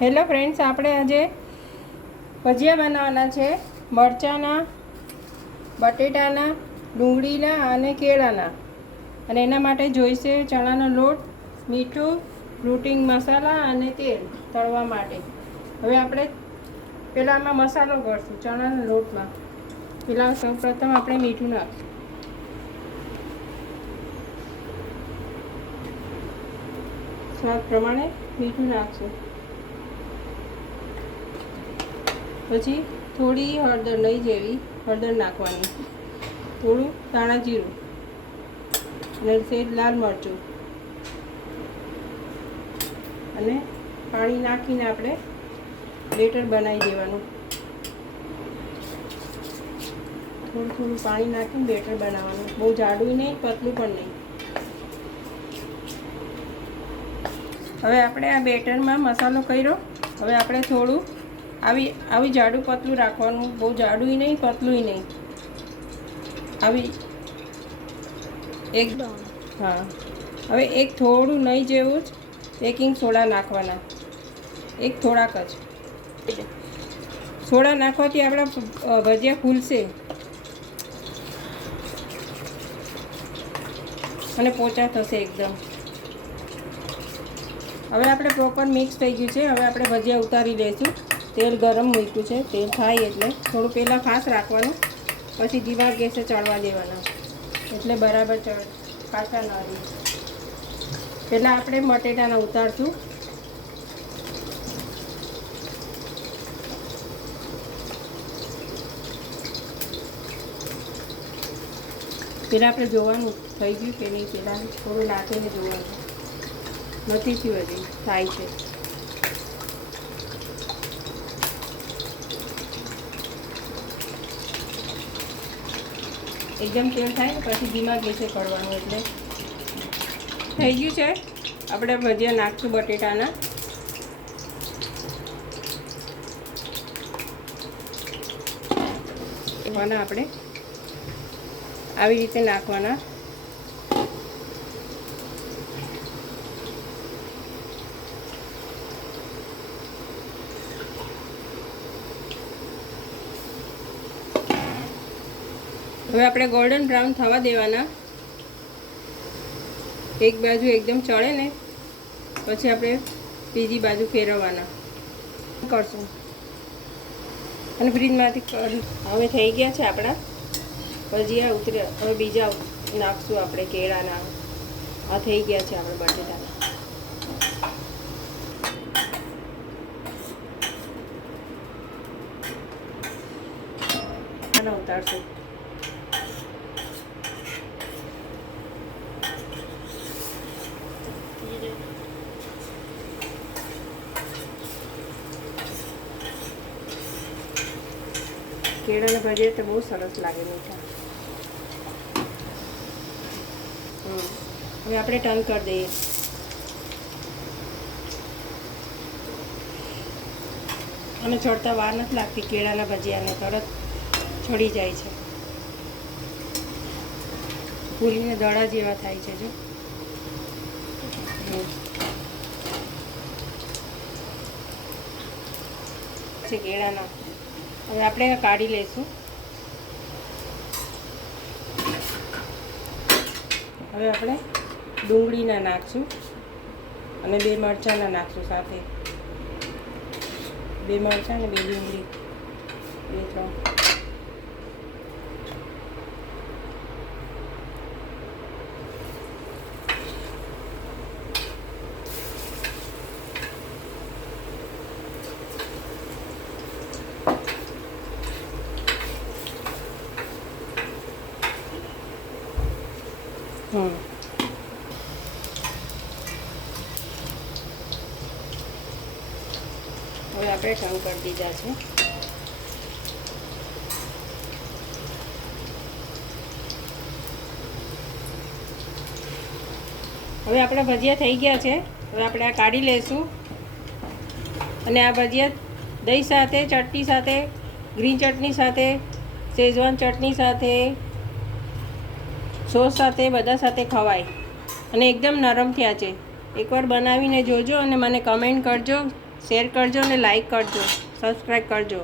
Hello friends, આપણે આજે ભજીયા બનાવવાના છે. મરચાંના, બટેટાના, ડુંગળીના અને કેળાના. અને એના માટે જોઈશે ચણાનો લોટ, મીઠું, રૂટિંગ મસાલા અને તેલ તળવા માટે. હવે આપણે પહેલાં આમાં મસાલો કરશું ચણાના લોટમાં. પહેલાં સૌપ્રથમ આપણે મીઠું નાખીશું. સ્વાદ પ્રમાણે મીઠું નાખશું. પછી થોડી હળદર, નહીં જેવી હળદર નાખવાની, થોડું ધાણા જીરું અને સેજ લાલ મરચું અને પાણી નાખીને આપણે બેટર બનાવી દેવાનું. થોડું થોડું પાણી નાખીને બેટર બનાવવાનું. બહુ જાડું નહીં, પતલું પણ નહીં. હવે આપણે આ બેટરમાં મસાલો કર્યો. હવે આપણે થોડું આવી જાડું પતલું રાખવાનું. બહુ જાડું નહીં, પતલું નહીં. આવી એક, હા. હવે એક થોડું નહીં જેવું જ બેકિંગ સોડા નાખવાના. એક થોડાક જ સોડા નાખવાથી આપણા ભજીયા ફૂલશે અને પોચા થશે એકદમ. હવે આપણે પ્રોપર મિક્સ થઈ ગયું છે. હવે આપણે ભજીયા ઉતારી લઈશું. તેલ ગરમ મૂક્યું છે. તેલ થાય એટલે થોડું પહેલાં ફાસ્ટ રાખવાનું, પછી ધીમા ગેસે ચડવા દેવાના, એટલે બરાબર પાછા ન રહે. પહેલાં આપણે બટેટાના ઉતારશું. પહેલાં આપણે જોવાનું થઈ ગયું કે નહીં. પહેલાં થોડું નાખીને જોવાનું. નથી થયું, હજી થાય છે. એકદમ તેલ થાય ને પછી ધીમા ગેસે કરવાનું, એટલે થઈ ગયું છે. આપણે ભજીયા નાખશું બટેટાના. એવાના આપણે આવી રીતે નાખવાના. હવે આપણે ગોલ્ડન બ્રાઉન થવા દેવાના. એક બાજુ એકદમ ચડે ને પછી આપણે બીજી બાજુ ફેરવવાના કરશું. અને ફ્રીજમાંથી હવે થઈ ગયા છે આપણા ભજીયા ઉતર્યા. હવે બીજા નાખશું આપણે કેળાના. આ થઈ ગયા છે આપણે બટેટાના. આને ઉતારશું. કેળાના ભજીયા તો બહુ સરસ લાગે, મીઠા. હવે આપણે ટર્ન કરી દઈએ. અને ચડતા વાર નથી લાગતી. કેળાના ભજીયાને તરત ચડી જાય છે. ફૂલીને દડા જેવા થાય છે. જો છે કેળાના. હવે આપણે કાઢી લઈશું. હવે આપણે ડુંગળીના નાખશું અને 2 મરચાંના નાખશું સાથે. 2 મરચાં અને 2 ડુંગળી, 2-3. હવે આપણે ટર્ન કરી દીધા છે. હવે આપણા ભજીયા થઈ ગયા છે. હવે આપણે આ કાઢી લઈશું. અને આ ભજીયા દહીં સાથે, ચટણી સાથે, ગ્રીન ચટણી સાથે, શેઝવાન ચટણી સાથે, સોસ સાથે, બધા સાથે ખવાય અને એકદમ નરમ થયા છે. એકવાર બનાવીને જોજો અને મને કમેન્ટ કરજો શેર કરજો અને લાઈક કરજો, સબસ્ક્રાઈબ કરજો.